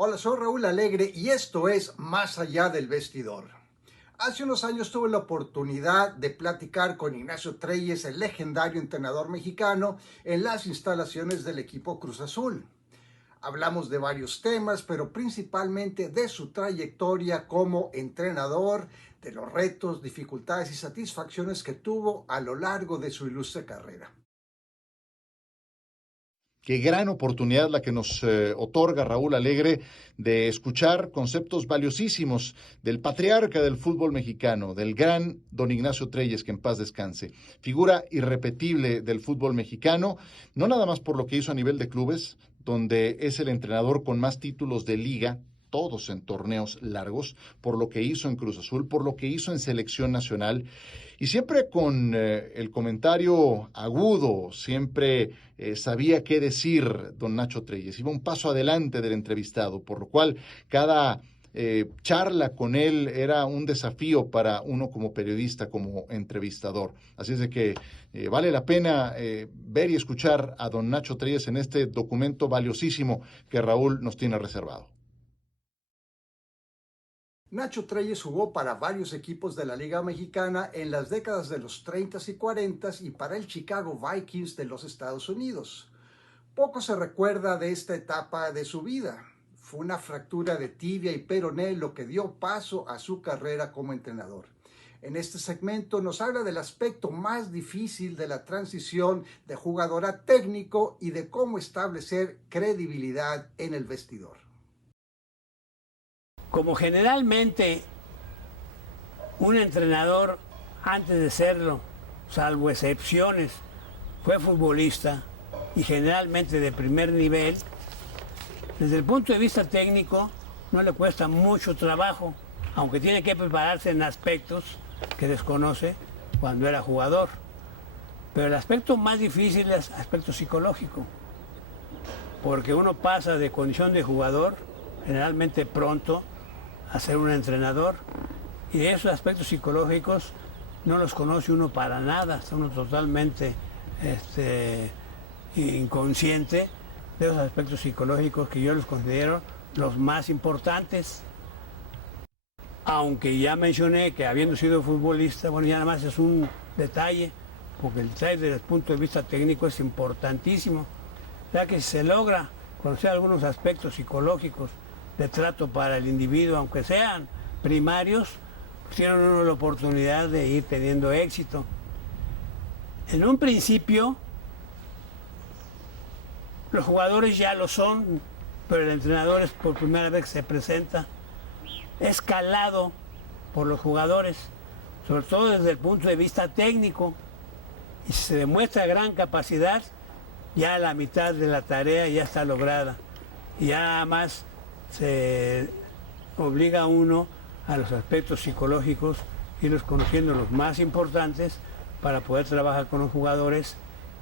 Hola, soy Raúl Alegre y esto es Más allá del vestidor. Hace unos años tuve la oportunidad de platicar con Ignacio Treyes, el legendario entrenador mexicano, en las instalaciones del equipo Cruz Azul. Hablamos de varios temas, pero principalmente de su trayectoria como entrenador, de los retos, dificultades y satisfacciones que tuvo a lo largo de su ilustre carrera. Qué gran oportunidad la que nos otorga Raúl Alegre de escuchar conceptos valiosísimos del patriarca del fútbol mexicano, del gran don Ignacio Treyes, que en paz descanse. Figura irrepetible del fútbol mexicano, no nada más por lo que hizo a nivel de clubes, donde es el entrenador con más títulos de liga, todos en torneos largos, por lo que hizo en Cruz Azul, por lo que hizo en Selección Nacional, y siempre con el comentario agudo, siempre sabía qué decir don Nacho Treyes, iba un paso adelante del entrevistado, por lo cual cada charla con él era un desafío para uno como periodista, como entrevistador. Así es de que vale la pena ver y escuchar a don Nacho Treyes en este documento valiosísimo que Raúl nos tiene reservado. Nacho Treyes jugó para varios equipos de la Liga Mexicana en las décadas de los 30 y 40 y para el Chicago Vikings de los Estados Unidos. Poco se recuerda de esta etapa de su vida. Fue una fractura de tibia y peroné lo que dio paso a su carrera como entrenador. En este segmento nos habla del aspecto más difícil de la transición de jugador a técnico y de cómo establecer credibilidad en el vestidor. Como generalmente un entrenador, antes de serlo, salvo excepciones, fue futbolista y generalmente de primer nivel, desde el punto de vista técnico no le cuesta mucho trabajo, aunque tiene que prepararse en aspectos que desconoce cuando era jugador. Pero el aspecto más difícil es el aspecto psicológico, porque uno pasa de condición de jugador, generalmente pronto, a ser un entrenador, y de esos aspectos psicológicos no los conoce uno para nada, está uno totalmente inconsciente de esos aspectos psicológicos que yo los considero los más importantes. Aunque ya mencioné que habiendo sido futbolista, bueno, ya nada más es un detalle, porque el detalle desde el punto de vista técnico es importantísimo, ya que si se logra conocer algunos aspectos psicológicos de trato para el individuo, aunque sean primarios, pues tienen uno la oportunidad de ir teniendo éxito. En un principio, los jugadores ya lo son, pero el entrenador es por primera vez que se presenta, es calado por los jugadores, sobre todo desde el punto de vista técnico, y si se demuestra gran capacidad, ya la mitad de la tarea ya está lograda, y ya más se obliga a uno a los aspectos psicológicos, irlos conociendo los más importantes para poder trabajar con los jugadores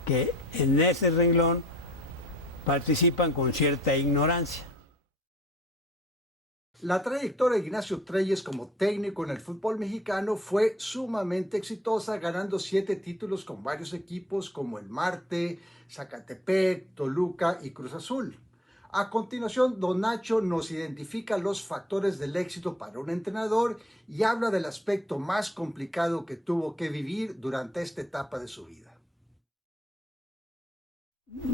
que en ese renglón participan con cierta ignorancia. La trayectoria de Ignacio Treyes como técnico en el fútbol mexicano fue sumamente exitosa, ganando 7 títulos con varios equipos como el Marte, Zacatepec, Toluca y Cruz Azul. A continuación, don Nacho nos identifica los factores del éxito para un entrenador y habla del aspecto más complicado que tuvo que vivir durante esta etapa de su vida.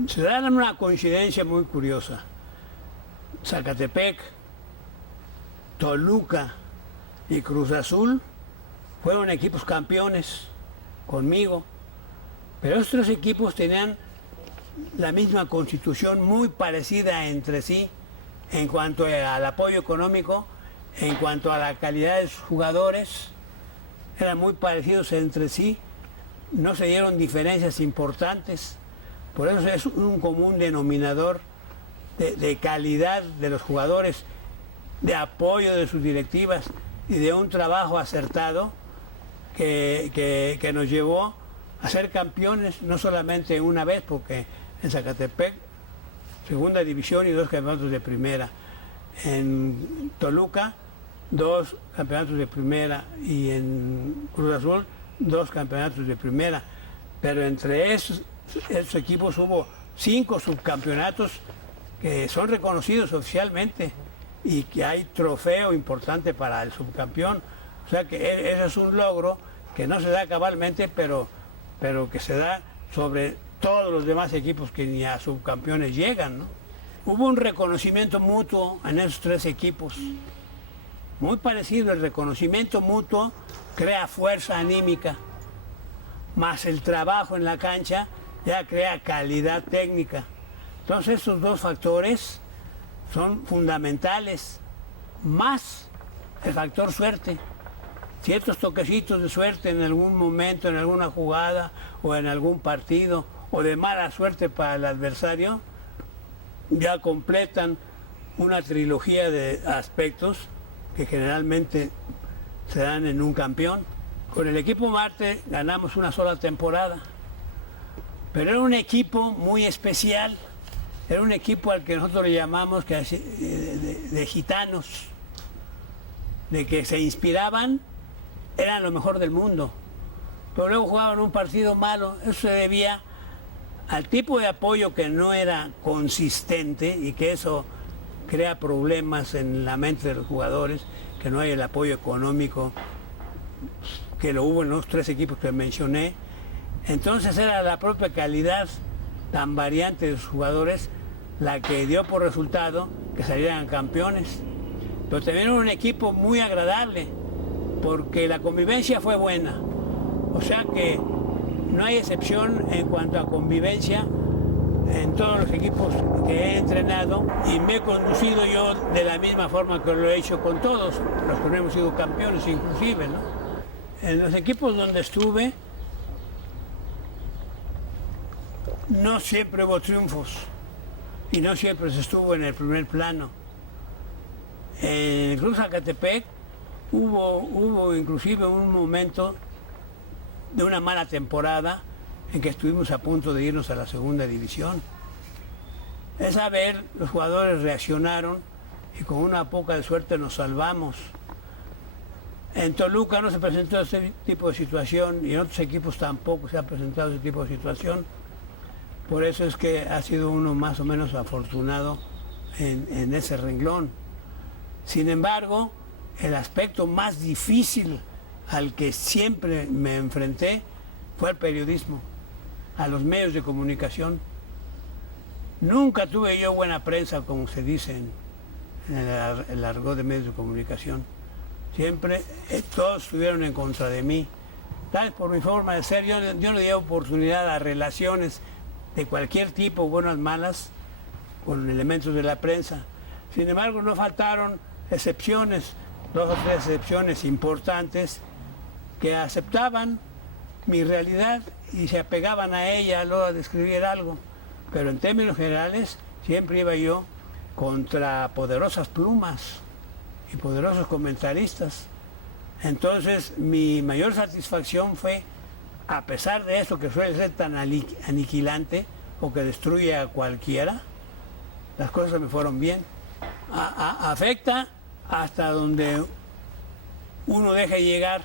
Se da una coincidencia muy curiosa. Zacatepec, Toluca y Cruz Azul fueron equipos campeones conmigo, pero estos 3 equipos tenían la misma constitución, muy parecida entre sí en cuanto al apoyo económico, en cuanto a la calidad de sus jugadores, eran muy parecidos entre sí, no se dieron diferencias importantes, por eso es un común denominador de calidad de los jugadores, de apoyo de sus directivas y de un trabajo acertado que nos llevó a ser campeones, no solamente una vez, porque en Zacatepec, segunda división y 2 campeonatos de primera. En Toluca, 2 campeonatos de primera, y en Cruz Azul, 2 campeonatos de primera. Pero entre esos equipos hubo 5 subcampeonatos que son reconocidos oficialmente y que hay trofeo importante para el subcampeón. O sea que ese es un logro que no se da cabalmente, pero que se da sobre todos los demás equipos que ni a subcampeones llegan, ¿no? Hubo un reconocimiento mutuo en esos tres equipos. Muy parecido, el reconocimiento mutuo crea fuerza anímica, más el trabajo en la cancha ya crea calidad técnica. Entonces estos dos factores son fundamentales, más el factor suerte. Ciertos toquecitos de suerte en algún momento, en alguna jugada o en algún partido, o de mala suerte para el adversario, ya completan una trilogía de aspectos que generalmente se dan en un campeón. Con el equipo Marte ganamos una sola temporada, pero era un equipo muy especial, era un equipo al que nosotros le llamamos de gitanos, de que se inspiraban, eran lo mejor del mundo, pero luego jugaban un partido malo. Eso se debía al tipo de apoyo que no era consistente y que eso crea problemas en la mente de los jugadores, que no hay el apoyo económico que lo hubo en los tres equipos que mencioné. Entonces era la propia calidad tan variante de los jugadores la que dio por resultado que salieran campeones. Pero también era un equipo muy agradable, porque la convivencia fue buena. O sea que no hay excepción en cuanto a convivencia en todos los equipos que he entrenado, y me he conducido yo de la misma forma que lo he hecho con todos los que no hemos sido campeones inclusive, ¿no? En los equipos donde estuve no siempre hubo triunfos y no siempre se estuvo en el primer plano. En Cruz Zacatepec hubo inclusive un momento de una mala temporada en que estuvimos a punto de irnos a la segunda división. Esa vez los jugadores reaccionaron y con una poca de suerte nos salvamos. En Toluca no se presentó ese tipo de situación y en otros equipos tampoco se ha presentado ese tipo de situación. Por eso es que ha sido uno más o menos afortunado en ese renglón. Sin embargo, el aspecto más difícil al que siempre me enfrenté fue al periodismo, a los medios de comunicación. Nunca tuve yo buena prensa, como se dice en el argot de medios de comunicación. Siempre todos estuvieron en contra de mí. Tal vez por mi forma de ser, yo no di oportunidad a relaciones de cualquier tipo, buenas, malas, con elementos de la prensa. Sin embargo, no faltaron excepciones, 2 o 3 excepciones importantes, que aceptaban mi realidad y se apegaban a ella a la hora de escribir algo. Pero en términos generales, siempre iba yo contra poderosas plumas y poderosos comentaristas. Entonces, mi mayor satisfacción fue, a pesar de eso que suele ser tan aniquilante o que destruye a cualquiera, las cosas me fueron bien. Afecta hasta donde uno deja llegar.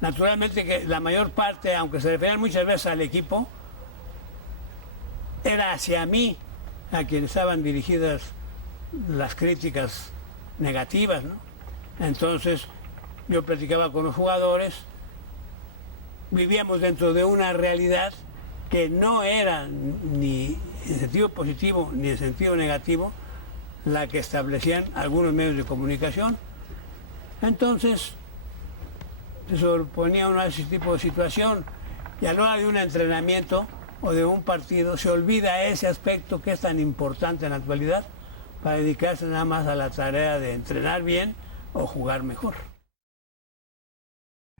Naturalmente que la mayor parte, aunque se referían muchas veces al equipo, era hacia mí a quien estaban dirigidas las críticas negativas, ¿no? Entonces yo platicaba con los jugadores, vivíamos dentro de una realidad que no era ni en sentido positivo ni en sentido negativo la que establecían algunos medios de comunicación. Entonces se sobreponía uno a ese tipo de situación y a la hora de un entrenamiento o de un partido se olvida ese aspecto que es tan importante en la actualidad para dedicarse nada más a la tarea de entrenar bien o jugar mejor.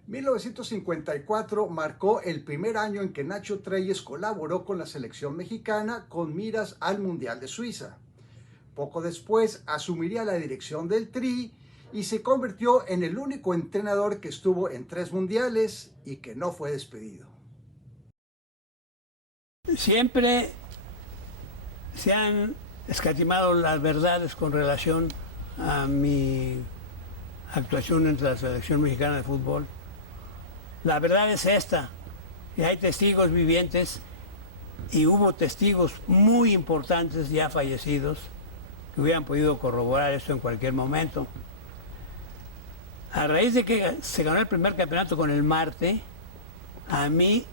1954 marcó el primer año en que Nacho Treyes colaboró con la selección mexicana con miras al Mundial de Suiza. Poco después asumiría la dirección del Tri y se convirtió en el único entrenador que estuvo en 3 mundiales y que no fue despedido. Siempre se han escatimado las verdades con relación a mi actuación entre la selección mexicana de fútbol. La verdad es esta, y hay testigos vivientes y hubo testigos muy importantes ya fallecidos que hubieran podido corroborar esto en cualquier momento. A raíz de que se ganó el primer campeonato con el Marte, a mí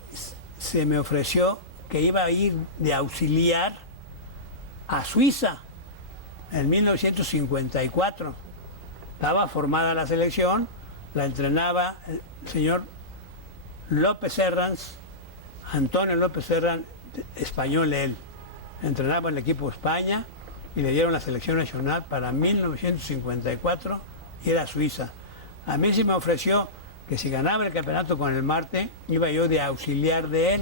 se me ofreció que iba a ir de auxiliar a Suiza en 1954. Estaba formada la selección, la entrenaba el señor López Herranz, Antonio López Herranz, español él. Entrenaba el equipo España y le dieron la selección nacional para 1954 ir a Suiza. A mí se me ofreció que si ganaba el campeonato con el Marte, iba yo de auxiliar de él.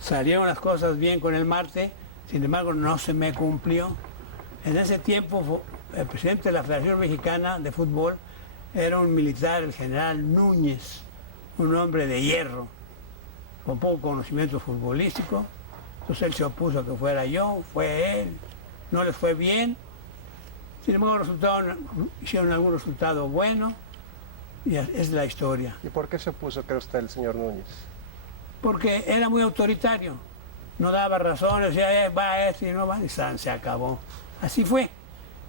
Salieron las cosas bien con el Marte, sin embargo no se me cumplió. En ese tiempo el presidente de la Federación Mexicana de Fútbol era un militar, el general Núñez, un hombre de hierro, con poco conocimiento futbolístico. Entonces él se opuso a que fuera yo, fue él, no les fue bien. Sin embargo, hicieron algún resultado bueno y es la historia. ¿Y por qué se opuso, cree usted, el señor Núñez? Porque era muy autoritario, no daba razones, decía, va esto y no va, y se acabó. Así fue.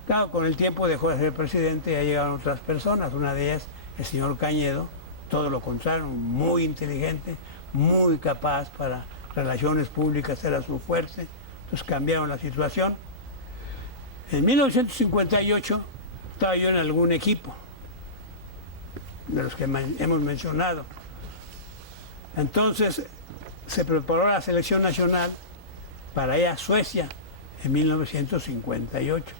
Claro, con el tiempo dejó de ser presidente y ya llegaron otras personas, una de ellas el señor Cañedo, todo lo contrario, muy inteligente, muy capaz para relaciones públicas, era su fuerte, entonces cambiaron la situación. En 1958 estaba yo en algún equipo, de los que hemos mencionado. Entonces se preparó la selección nacional para ir a Suecia en 1958.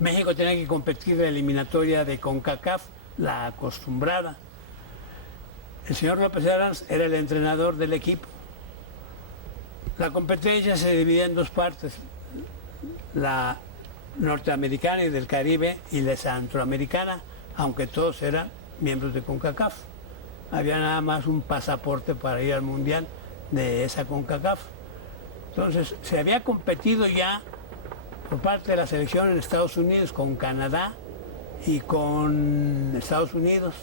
México tenía que competir en la eliminatoria de CONCACAF, la acostumbrada. El señor López Herranz era el entrenador del equipo. La competencia se dividía en dos partes, la norteamericana y del Caribe y la centroamericana, aunque todos eran miembros de CONCACAF. Había nada más un pasaporte para ir al Mundial de esa CONCACAF. Entonces, se había competido ya por parte de la selección en Estados Unidos con Canadá y con Estados Unidos,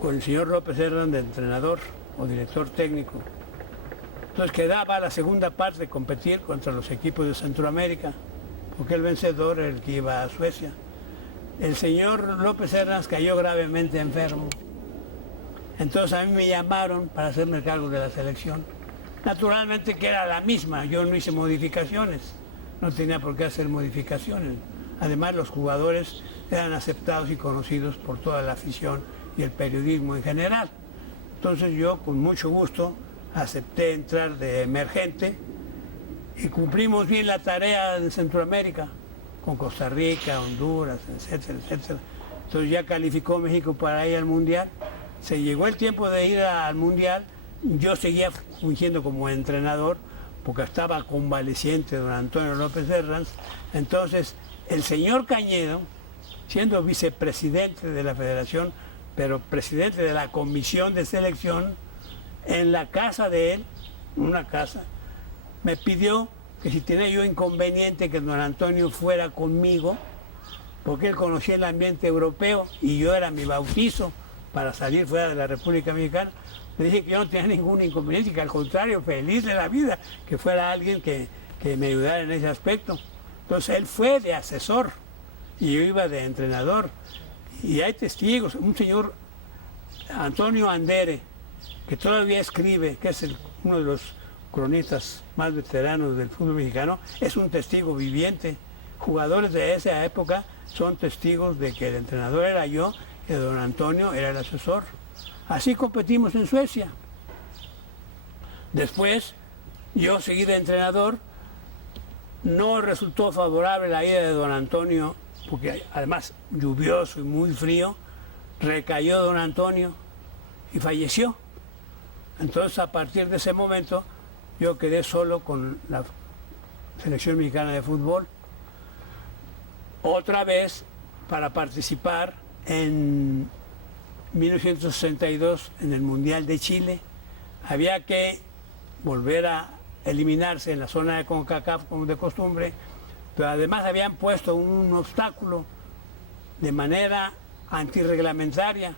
con el señor López Herranz de entrenador o director técnico. Entonces quedaba la segunda parte de competir contra los equipos de Centroamérica, porque el vencedor era el que iba a Suecia. El señor López Herranz cayó gravemente enfermo. Entonces a mí me llamaron para hacerme cargo de la selección. Naturalmente que era la misma, yo no hice modificaciones, no tenía por qué hacer modificaciones. Además los jugadores eran aceptados y conocidos por toda la afición y el periodismo en general. Entonces yo con mucho gusto acepté entrar de emergente y cumplimos bien la tarea de Centroamérica, con Costa Rica, Honduras, etcétera, etcétera. Entonces ya calificó México para ir al Mundial. Se llegó el tiempo de ir al Mundial, yo seguía fungiendo como entrenador, porque estaba convaleciente don Antonio López Herranz. Entonces el señor Cañedo, siendo vicepresidente de la Federación, pero presidente de la Comisión de Selección, en la casa de él, una casa, me pidió que si tenía yo inconveniente que don Antonio fuera conmigo, porque él conocía el ambiente europeo y yo era mi bautizo para salir fuera de la República Mexicana. Le dije que yo no tenía ningún inconveniente, que al contrario, feliz de la vida, que fuera alguien que me ayudara en ese aspecto. Entonces él fue de asesor y yo iba de entrenador. Y hay testigos, un señor Antonio Andere, que todavía escribe, que es uno de los cronistas más veteranos del fútbol mexicano, es un testigo viviente. Jugadores de esa época son testigos de que el entrenador era yo y don Antonio era el asesor. Así competimos en Suecia. Después, yo seguí de entrenador, no resultó favorable la ida de don Antonio, porque además lluvioso y muy frío, recayó don Antonio y falleció. Entonces a partir de ese momento yo quedé solo con la Selección Mexicana de Fútbol, otra vez para participar en 1962 en el Mundial de Chile. Había que volver a eliminarse en la zona de CONCACAF como de costumbre, pero además habían puesto un obstáculo de manera antirreglamentaria.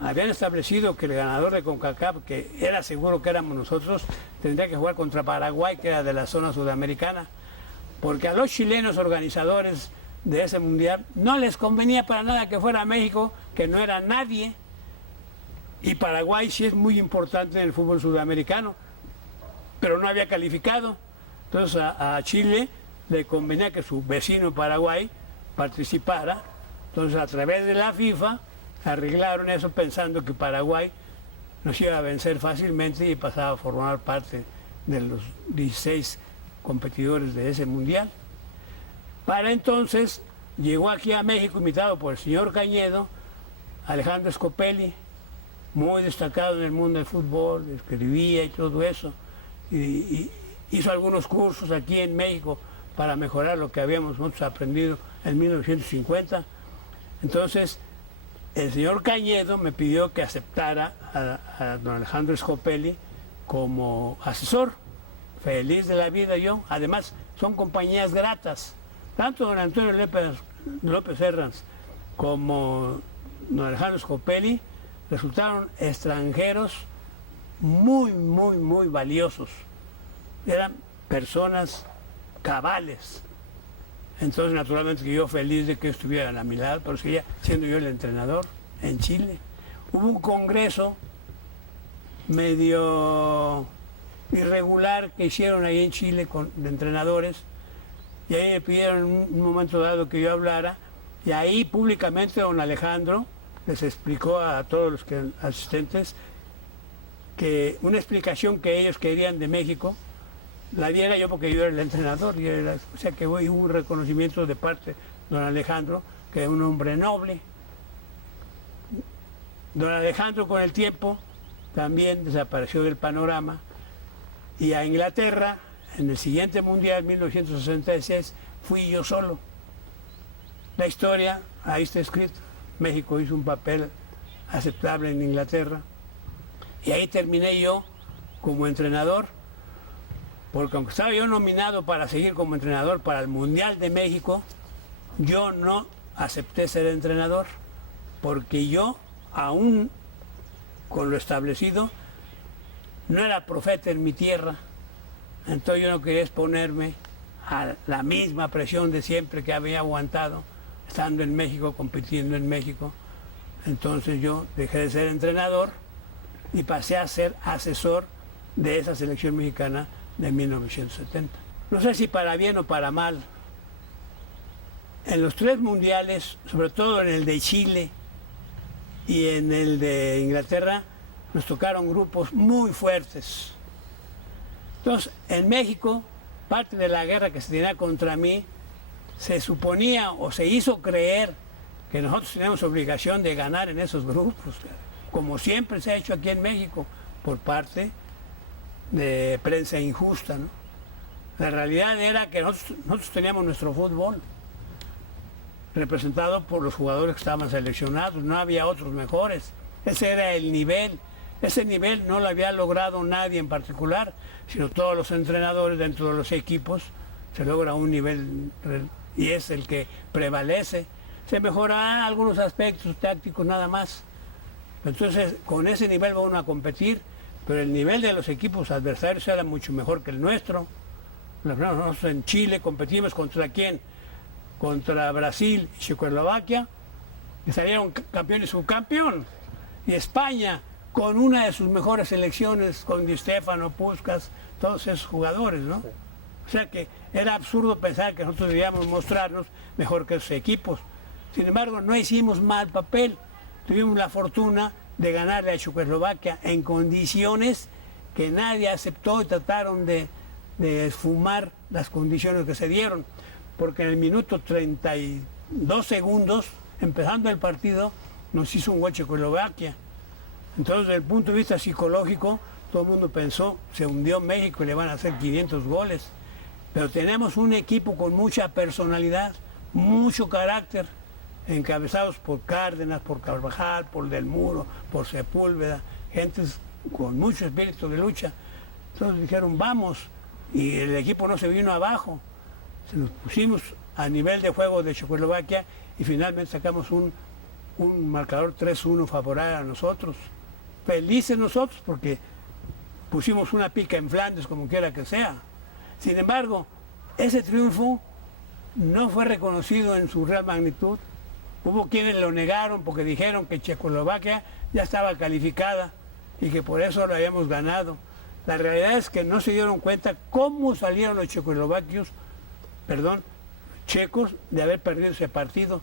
Habían establecido que el ganador de CONCACAF, que era seguro que éramos nosotros, tendría que jugar contra Paraguay, que era de la zona sudamericana. porque a los chilenos organizadores de ese mundial no les convenía para nada que fuera a México, que no era nadie, y Paraguay sí es muy importante en el fútbol sudamericano, pero no había calificado. Entonces a Chile le convenía que su vecino Paraguay participara. Entonces a través de la FIFA arreglaron eso pensando que Paraguay nos iba a vencer fácilmente y pasaba a formar parte de los 16 competidores de ese mundial. Para entonces llegó aquí a México invitado por el señor Cañedo, Alejandro Scopelli, muy destacado en el mundo del fútbol, escribía y todo eso, y hizo algunos cursos aquí en México para mejorar lo que habíamos nosotros aprendido en 1950. Entonces, el señor Cañedo me pidió que aceptara a don Alejandro Scopelli como asesor. Feliz de la vida yo. Además, son compañías gratas. Tanto don Antonio López Herranz como don Alejandro Scopelli resultaron extranjeros muy valiosos. Eran personas cabales. Entonces, naturalmente, que yo feliz de que estuvieran a mi lado, pero seguía siendo yo el entrenador en Chile. Hubo un congreso medio irregular que hicieron ahí en Chile de entrenadores, y ahí me pidieron en un momento dado que yo hablara, y ahí públicamente don Alejandro les explicó a todos los asistentes que una explicación que ellos querían de México la diera yo porque yo era el entrenador, o sea que hubo un reconocimiento de parte de don Alejandro, que es un hombre noble. Don Alejandro con el tiempo también desapareció del panorama, y a Inglaterra, en el siguiente mundial, 1966, fui yo solo. La historia, ahí está escrito. México hizo un papel aceptable en Inglaterra, y ahí terminé yo como entrenador, porque aunque estaba yo nominado para seguir como entrenador para el Mundial de México, yo no acepté ser entrenador, porque yo, aún con lo establecido, no era profeta en mi tierra. Entonces yo no quería exponerme a la misma presión de siempre que había aguantado estando en México, compitiendo en México. Entonces yo dejé de ser entrenador y pasé a ser asesor de esa selección mexicana de 1970. No sé si para bien o para mal. En los 3 mundiales, sobre todo en el de Chile y en el de Inglaterra, nos tocaron grupos muy fuertes. Entonces, en México, parte de la guerra que se tenía contra mí, se suponía o se hizo creer que nosotros teníamos obligación de ganar en esos grupos, como siempre se ha hecho aquí en México, por parte de prensa injusta, ¿no? La realidad era que nosotros teníamos nuestro fútbol, representado por los jugadores que estaban seleccionados, no había otros mejores. Ese era el nivel. Ese nivel no lo había logrado nadie en particular, sino todos los entrenadores dentro de los equipos. Se logra un nivel y es el que prevalece. Se mejorarán algunos aspectos tácticos nada más. Entonces, con ese nivel va uno a competir, pero el nivel de los equipos adversarios era mucho mejor que el nuestro. Nosotros en Chile competimos ¿contra quién? Contra Brasil y Checoslovaquia, que salieron campeón y subcampeón. Y España, con una de sus mejores selecciones, con Di Stéfano, Puskás, todos esos jugadores, ¿no? O sea que era absurdo pensar que nosotros debíamos mostrarnos mejor que esos equipos. Sin embargo, no hicimos mal papel. Tuvimos la fortuna de ganarle a Checoslovaquia en condiciones que nadie aceptó y trataron de esfumar las condiciones que se dieron. Porque en el minuto 32 segundos, empezando el partido, nos hizo un gol Checoslovaquia. Entonces, desde el punto de vista psicológico, todo el mundo pensó, se hundió México y le van a hacer 500 goles. Pero tenemos un equipo con mucha personalidad, mucho carácter, encabezados por Cárdenas, por Carvajal, por Del Muro, por Sepúlveda, gentes con mucho espíritu de lucha. Entonces dijeron, vamos, y el equipo no se vino abajo. Se nos pusimos a nivel de juego de Checoslovaquia y finalmente sacamos un marcador 3-1 favorable a nosotros. Felices nosotros porque pusimos una pica en Flandes, como quiera que sea. Sin embargo, Ese triunfo no fue reconocido en su real magnitud. Hubo quienes lo negaron porque dijeron que Checoslovaquia ya estaba calificada y que por eso lo habíamos ganado. La realidad es que no se dieron cuenta cómo salieron los checos de haber perdido ese partido,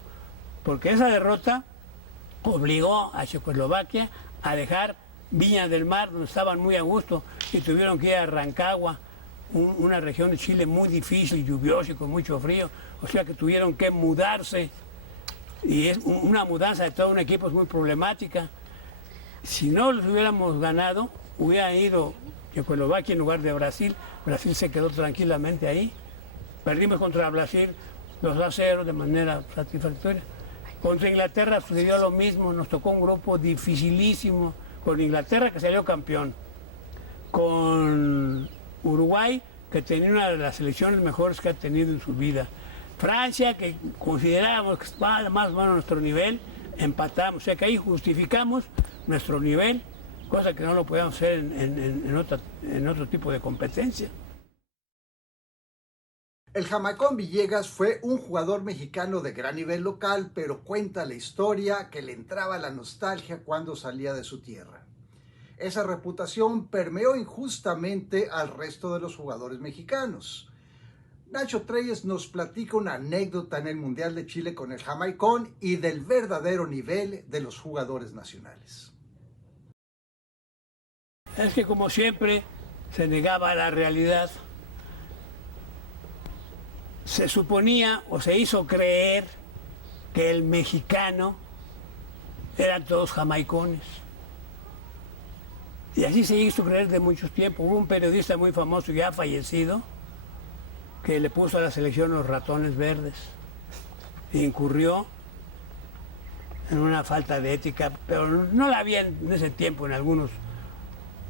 porque esa derrota obligó a Checoslovaquia a dejar Viña del Mar, donde estaban muy a gusto, y tuvieron que ir a Rancagua, una región de Chile muy difícil, lluviosa y con mucho frío, o sea que tuvieron que mudarse, y es una mudanza de todo un equipo es muy problemática. Si no los hubiéramos ganado, hubiera ido Checoslovaquia en lugar de Brasil. Brasil se quedó tranquilamente ahí. Perdimos contra Brasil 2-0 de manera satisfactoria. Contra Inglaterra sucedió lo mismo, nos tocó un grupo dificilísimo, con Inglaterra que salió campeón, con Uruguay que tenía una de las selecciones mejores que ha tenido en su vida, Francia que considerábamos que estaba más o menos a nuestro nivel, empatamos, o sea que ahí justificamos nuestro nivel, cosa que no lo podíamos hacer en otro tipo de competencia. El Jamaicón Villegas fue un jugador mexicano de gran nivel local, pero cuenta la historia que le entraba la nostalgia cuando salía de su tierra. Esa reputación permeó injustamente al resto de los jugadores mexicanos. Nacho Treyes nos platica una anécdota en el Mundial de Chile con el Jamaicón y del verdadero nivel de los jugadores nacionales. Es que como siempre se negaba a la realidad. Se suponía o se hizo creer que el mexicano eran todos jamaicones. Y así se hizo creer de muchos tiempos. Hubo un periodista muy famoso ya fallecido que le puso a la selección los ratones verdes. E incurrió en una falta de ética, pero no la había en ese tiempo en algunos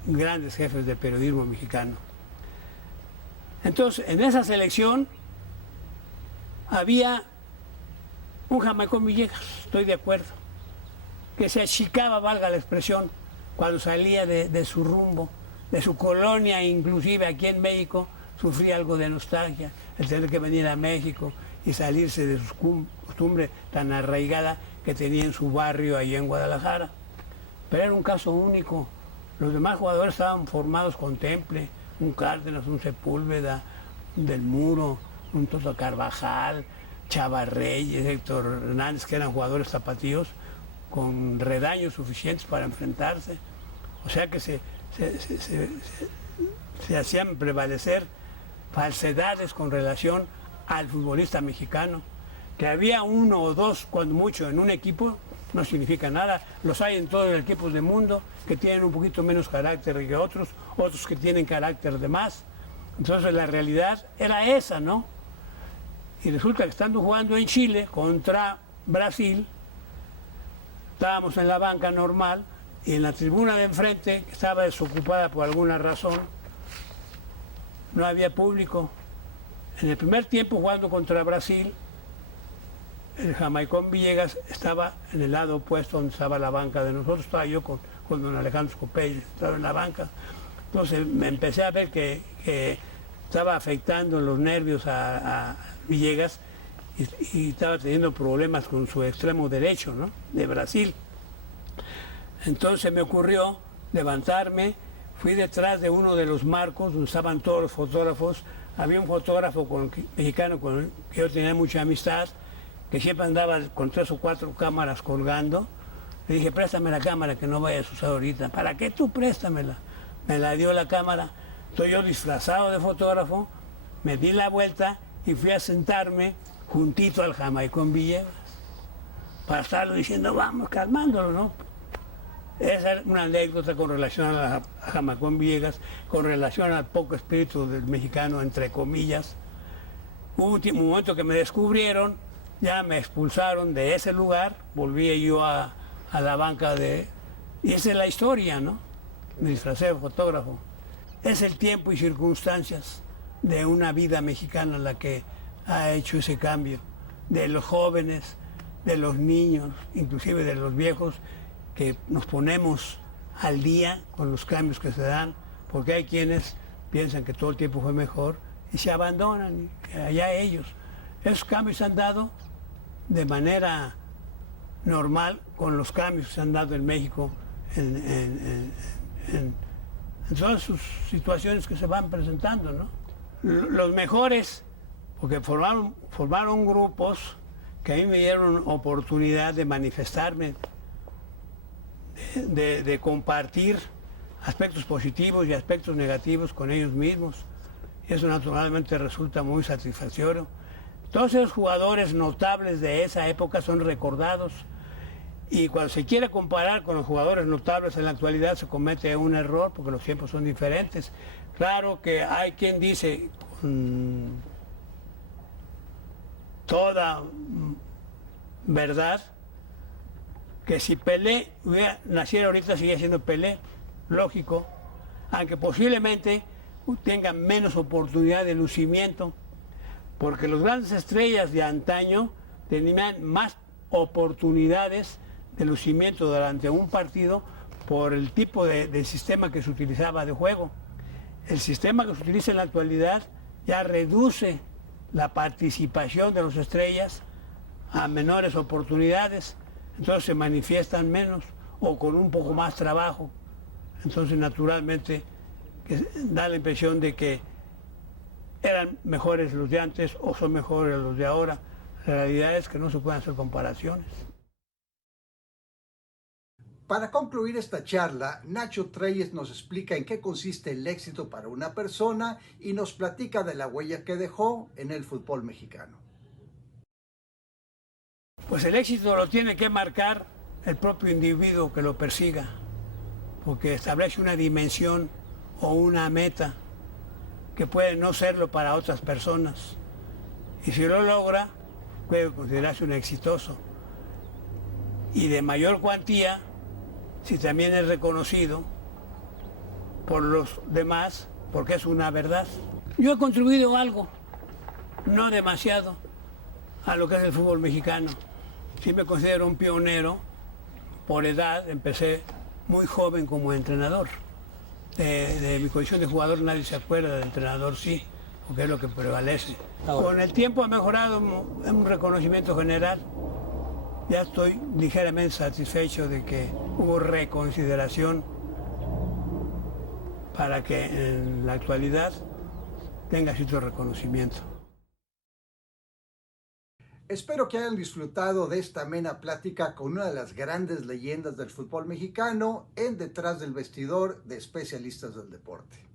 grandes jefes del periodismo mexicano. Entonces, en esa selección había un Jamaicón Villegas, estoy de acuerdo, que se achicaba, valga la expresión, cuando salía de su rumbo, de su colonia, inclusive aquí en México, sufría algo de nostalgia, el tener que venir a México y salirse de su costumbre tan arraigada que tenía en su barrio ahí en Guadalajara. Pero era un caso único. Los demás jugadores estaban formados con temple, un Cárdenas, un Sepúlveda, un Del Muro, un Toto Carvajal, Chava Reyes, Héctor Hernández, que eran jugadores zapatillos con redaños suficientes para enfrentarse. O sea que se hacían prevalecer falsedades con relación al futbolista mexicano. Que había uno o dos, cuando mucho, en un equipo, no significa nada. Los hay en todos los equipos del mundo que tienen un poquito menos carácter que otros que tienen carácter de más. Entonces la realidad era esa, ¿no? Y resulta que estando jugando en Chile contra Brasil, estábamos en la banca normal y en la tribuna de enfrente, que estaba desocupada por alguna razón, no había público. En el primer tiempo jugando contra Brasil, el Jamaicón Villegas estaba en el lado opuesto donde estaba la banca de nosotros, estaba yo con don Alejandro Scopelli, estaba en la banca. Entonces me empecé a ver que estaba afectando los nervios a Villegas y estaba teniendo problemas con su extremo derecho, ¿no?, de Brasil. Entonces me ocurrió levantarme, fui detrás de uno de los marcos donde estaban todos los fotógrafos. Había un fotógrafo mexicano con el que yo tenía mucha amistad, que siempre andaba con 3 o 4 cámaras colgando. Le dije, préstame la cámara que no vayas a usar ahorita. ¿Para qué tú préstamela? Me la dio la cámara. Estoy yo disfrazado de fotógrafo, me di la vuelta y fui a sentarme juntito al Jamaicón Villegas para estarlo diciendo, vamos, calmándolo, ¿no? Esa es una anécdota con relación a Jamaicón Villegas, con relación al poco espíritu del mexicano, entre comillas. Hubo un momento que me descubrieron, ya me expulsaron de ese lugar, volví yo a la banca y esa es la historia, ¿no? Me disfracé de fotógrafo. Es el tiempo y circunstancias de una vida mexicana la que ha hecho ese cambio, de los jóvenes, de los niños, inclusive de los viejos, que nos ponemos al día con los cambios que se dan, porque hay quienes piensan que todo el tiempo fue mejor y se abandonan, y allá ellos. Esos cambios se han dado de manera normal con los cambios que se han dado en México en todas sus situaciones que se van presentando, ¿no? Los mejores, porque formaron grupos que a mí me dieron oportunidad de manifestarme, de compartir aspectos positivos y aspectos negativos con ellos mismos. Y eso naturalmente resulta muy satisfactorio. Todos esos jugadores notables de esa época son recordados, y cuando se quiere comparar con los jugadores notables en la actualidad se comete un error porque los tiempos son diferentes. Claro que hay quien dice con toda verdad que si Pelé naciera ahorita sigue siendo Pelé, lógico, aunque posiblemente tenga menos oportunidad de lucimiento, porque los grandes estrellas de antaño tenían más oportunidades de lucimiento durante un partido por el tipo de sistema que se utilizaba de juego. El sistema que se utiliza en la actualidad ya reduce la participación de las estrellas a menores oportunidades, entonces se manifiestan menos o con un poco más trabajo. Entonces naturalmente que da la impresión de que eran mejores los de antes o son mejores los de ahora. La realidad es que no se pueden hacer comparaciones. Para concluir esta charla, Nacho Treyes nos explica en qué consiste el éxito para una persona y nos platica de la huella que dejó en el fútbol mexicano. Pues el éxito lo tiene que marcar el propio individuo que lo persiga, porque establece una dimensión o una meta que puede no serlo para otras personas. Y si lo logra, puede considerarse un exitoso. Y de mayor cuantía, si también es reconocido por los demás, porque es una verdad. Yo he contribuido algo, no demasiado, a lo que es el fútbol mexicano. Sí me considero un pionero por edad, empecé muy joven como entrenador. De mi condición de jugador nadie se acuerda, de entrenador sí, porque es lo que prevalece. Con el tiempo ha mejorado en un reconocimiento general. Ya estoy ligeramente satisfecho de que hubo reconsideración para que en la actualidad tenga cierto reconocimiento. Espero que hayan disfrutado de esta amena plática con una de las grandes leyendas del fútbol mexicano en Detrás del Vestidor de Especialistas del Deporte.